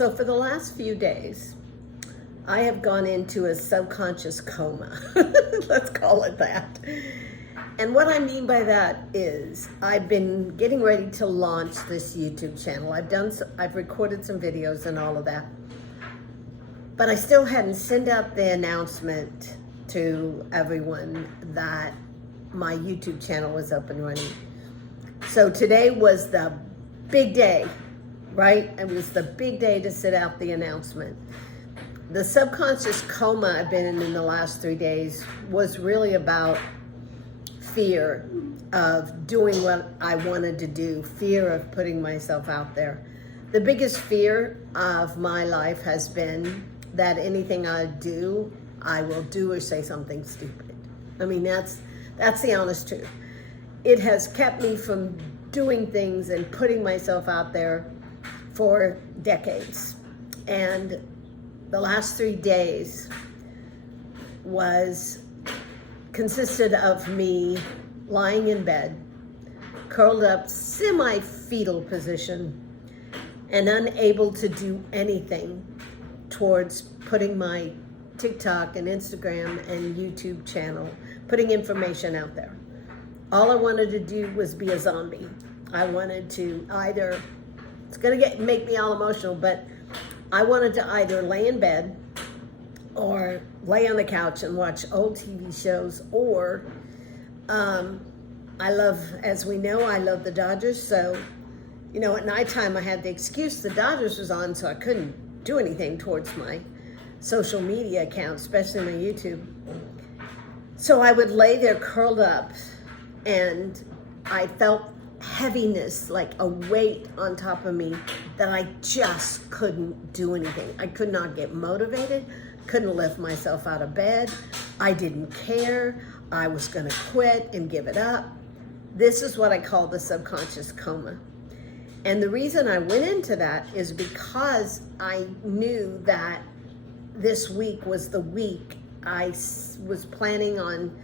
So for the last few days, I have gone into a subconscious coma. Let's call it that. And what I mean by that is I've been getting ready to launch this YouTube channel. I've recorded some videos and all of that. But I still hadn't sent out the announcement to everyone that my YouTube channel was up and running. So today was the big day, right? It was the big day to send out the announcement. The subconscious coma I've been in the last 3 days was really about fear of doing what I wanted to do, fear of putting myself out there. The biggest fear of my life has been that anything I do, I will do or say something stupid. I mean, that's the honest truth. It has kept me from doing things and putting myself out there for decades. And the last 3 days consisted of me lying in bed, curled up, semi-fetal position, and unable to do anything towards putting my TikTok and Instagram and YouTube channel, putting information out there. All I wanted to do was be a zombie. I wanted to either, it's gonna make me all emotional, but I wanted to either lay in bed or lay on the couch and watch old TV shows, or as we know, I love the Dodgers. So, at nighttime I had the excuse the Dodgers was on, so I couldn't do anything towards my social media account, especially my YouTube. So I would lay there curled up, and I felt heaviness, like a weight on top of me that I just couldn't do anything. I could not get motivated, couldn't lift myself out of bed. I didn't care. I was going to quit and give it up. This is what I call the subconscious coma. And the reason I went into that is because I knew that this week was the week I was planning on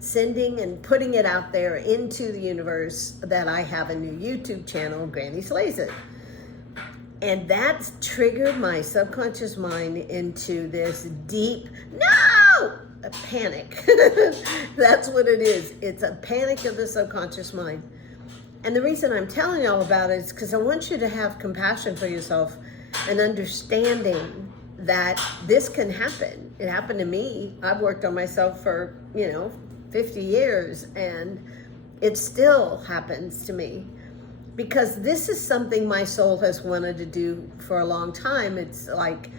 sending and putting it out there into the universe that I have a new YouTube channel, Granny Slays It. And that triggered my subconscious mind into this deep, a panic. That's what it is. It's a panic of the subconscious mind. And the reason I'm telling you all about it is because I want you to have compassion for yourself and understanding that this can happen. It happened to me. I've worked on myself for, 50 years, and it still happens to me because this is something my soul has wanted to do for a long time. It's like,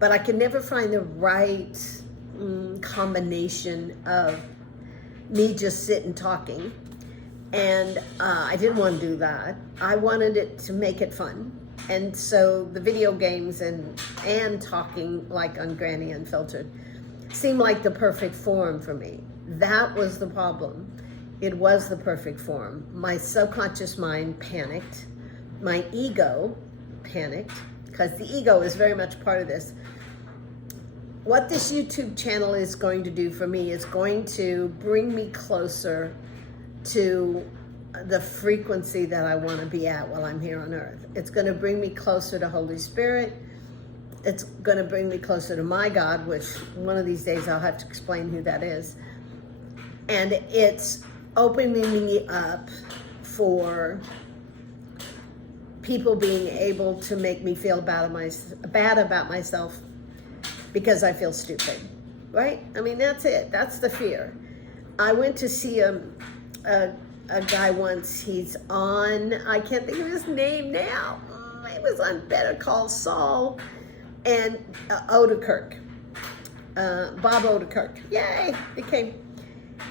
but I can never find the right combination of me just sitting talking. And I didn't want to do that. I wanted it to make it fun. And so the video games and talking like on Granny Unfiltered seemed like the perfect form for me. That was the problem. It was the perfect form. My subconscious mind panicked. My ego panicked, because the ego is very much part of this. What this YouTube channel is going to do for me is going to bring me closer to the frequency that I want to be at while I'm here on earth. It's going to bring me closer to Holy Spirit. It's going to bring me closer to my God, which one of these days I'll have to explain who that is. And it's opening me up for people being able to make me feel bad about myself because I feel stupid, right? I mean, that's it. That's the fear. I went to see a guy once. He's on, I can't think of his name now. He was on Better Call Saul and Odenkirk, Bob Odenkirk. Yay, it came.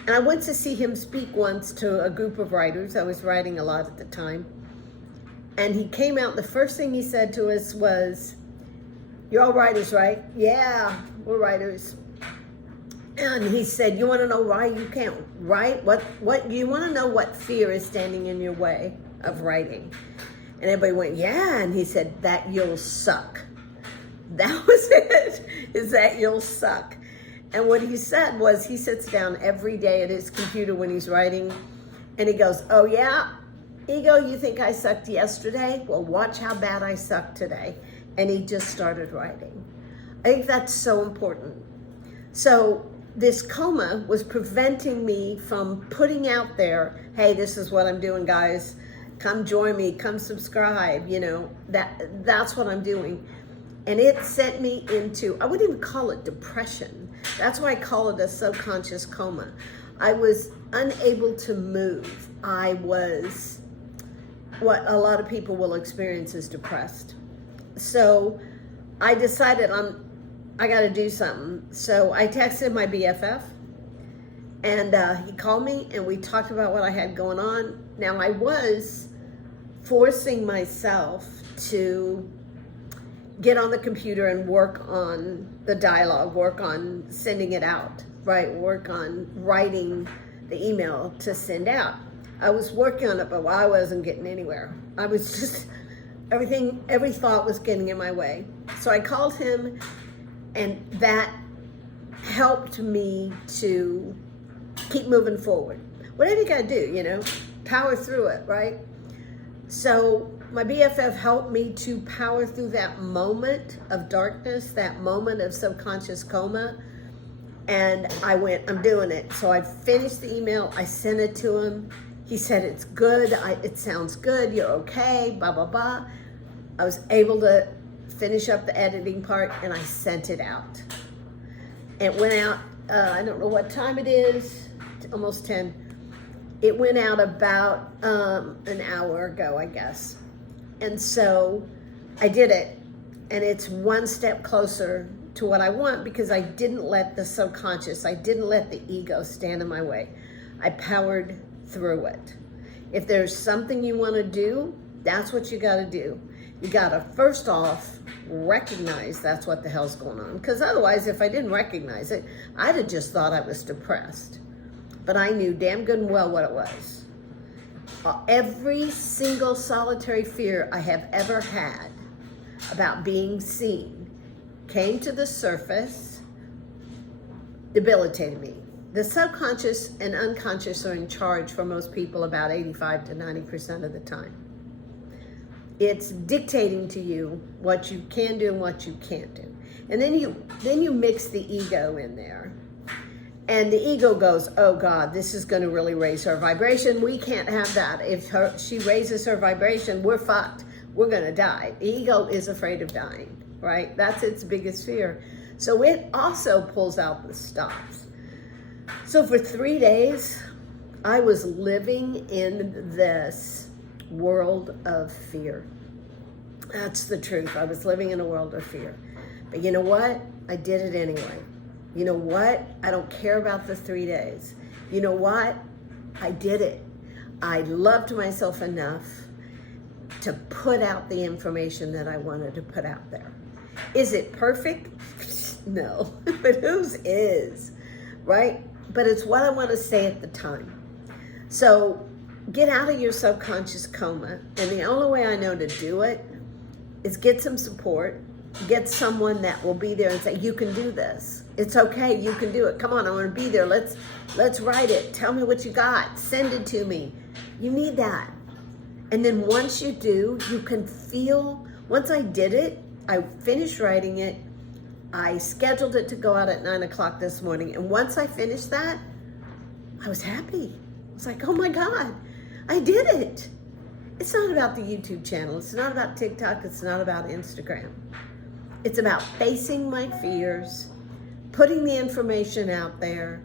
And I went to see him speak once to a group of writers. I was writing a lot at the time. And he came out, the first thing he said to us was, "You're all writers, right?" "Yeah, we're writers." And he said, "You want to know why you can't write? What you want to know what fear is standing in your way of writing?" And everybody went, "Yeah." And he said, "That you'll suck." That was it, is that you'll suck. And what he said was, he sits down every day at his computer when he's writing, and he goes, "Oh yeah, ego, you think I sucked yesterday? Well, watch how bad I suck today." and he just started writing. I think that's so important. So this coma was preventing me from putting out there, hey, this is what I'm doing, guys. Come join me, come subscribe, that's what I'm doing. And it sent me into, I wouldn't even call it depression. That's why I call it a subconscious coma. I was unable to move. I was what a lot of people will experience as depressed. So I decided I got to do something. So I texted my BFF, and he called me, and we talked about what I had going on. Now, I was forcing myself to get on the computer and work on the dialogue, work on sending it out, right? Work on writing the email to send out. I was working on it, but I wasn't getting anywhere. I was just, every thought was getting in my way. So I called him, and that helped me to keep moving forward. Whatever you gotta do, power through it, right? So my BFF helped me to power through that moment of darkness, that moment of subconscious coma. And I went, I'm doing it. So I finished the email, I sent it to him. He said, it's good, it sounds good, you're okay, blah, blah, blah. I was able to finish up the editing part, and I sent it out. It went out, I don't know what time it is, almost 10. It went out about an hour ago, I guess. And so I did it, and it's one step closer to what I want, because I didn't let the subconscious, I didn't let the ego stand in my way. I powered through it. If there's something you want to do, that's what you got to do. You got to first off recognize that's what the hell's going on, because otherwise, if I didn't recognize it, I'd have just thought I was depressed. But I knew damn good and well what it was. Every single solitary fear I have ever had about being seen came to the surface, debilitated me. The subconscious and unconscious are in charge for most people about 85 to 90% of the time. It's dictating to you what you can do and what you can't do. And then you mix the ego in there. And the ego goes, oh God, this is going to really raise her vibration. We can't have that. If she raises her vibration, we're fucked. We're going to die. The ego is afraid of dying, right? That's its biggest fear. So it also pulls out the stops. So for 3 days, I was living in this world of fear. That's the truth. I was living in a world of fear. But you know what? I did it anyway. You know what? I don't care about the 3 days. You know what? I did it. I loved myself enough to put out the information that I wanted to put out there. Is it perfect? No, but whose is, right? But it's what I want to say at the time. So get out of your subconscious coma. And the only way I know to do it is get some support, get someone that will be there and say, you can do this. It's okay, you can do it. Come on, I want to be there. Let's write it. Tell me what you got. Send it to me. You need that. And then once you do, you can feel, once I did it, I finished writing it, I scheduled it to go out at 9 o'clock this morning. And once I finished that, I was happy. I was like, oh my God, I did it. It's not about the YouTube channel. It's not about TikTok. It's not about Instagram. It's about facing my fears, putting the information out there.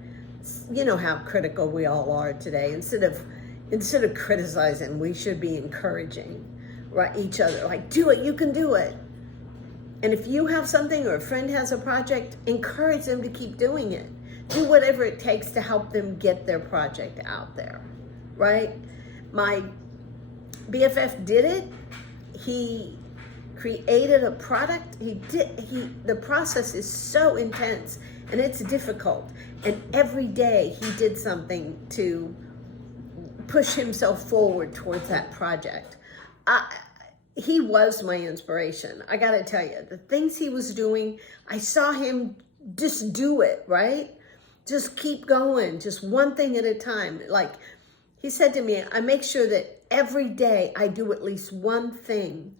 You know how critical we all are today. Instead of criticizing, we should be encouraging, right, each other. Like, do it, you can do it. And if you have something or a friend has a project, encourage them to keep doing it. Do whatever it takes to help them get their project out there, right? My BFF did it. He created a product. The process is so intense and it's difficult. And every day he did something to push himself forward towards that project. He was my inspiration. I gotta tell you, the things he was doing, I saw him just do it, right? Just keep going, just one thing at a time. Like he said to me, I make sure that every day I do at least one thing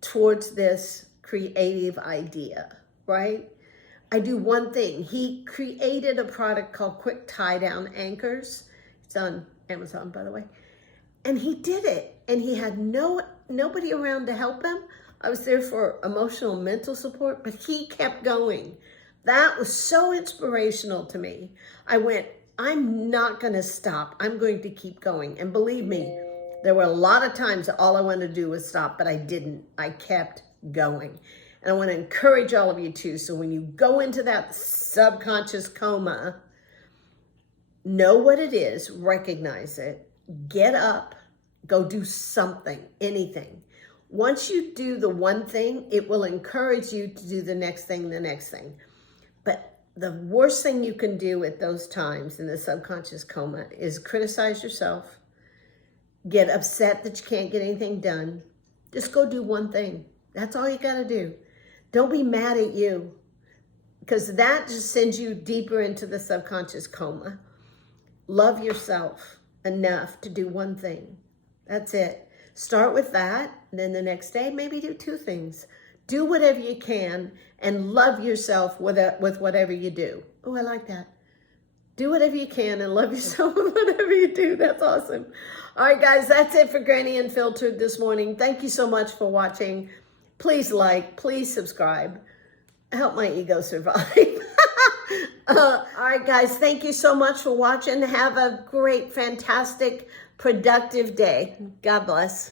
towards this creative idea, right? I do one thing. He created a product called Quick Tie Down Anchors. It's on Amazon, by the way. And he did it. And he had nobody around to help him. I was there for emotional and mental support, but he kept going. That was so inspirational to me. I went, I'm not going to stop. I'm going to keep going. And believe me, there were a lot of times that all I wanted to do was stop, but I didn't. I kept going. And I want to encourage all of you too. So when you go into that subconscious coma, know what it is, recognize it, get up, go do something, anything. Once you do the one thing, it will encourage you to do the next thing, the next thing. But the worst thing you can do at those times in the subconscious coma is criticize yourself, get upset that you can't get anything done. Just go do one thing. That's all you got to do. Don't be mad at you, because that just sends you deeper into the subconscious coma. Love yourself enough to do one thing. That's it. Start with that. And then the next day, maybe do two things. Do whatever you can and love yourself with whatever you do. Oh, I like that. Do whatever you can and love yourself with whatever you do. That's awesome. All right, guys, that's it for Granny Unfiltered this morning. Thank you so much for watching. Please like, please subscribe. Help my ego survive. All right, guys, thank you so much for watching. Have a great, fantastic, productive day. God bless.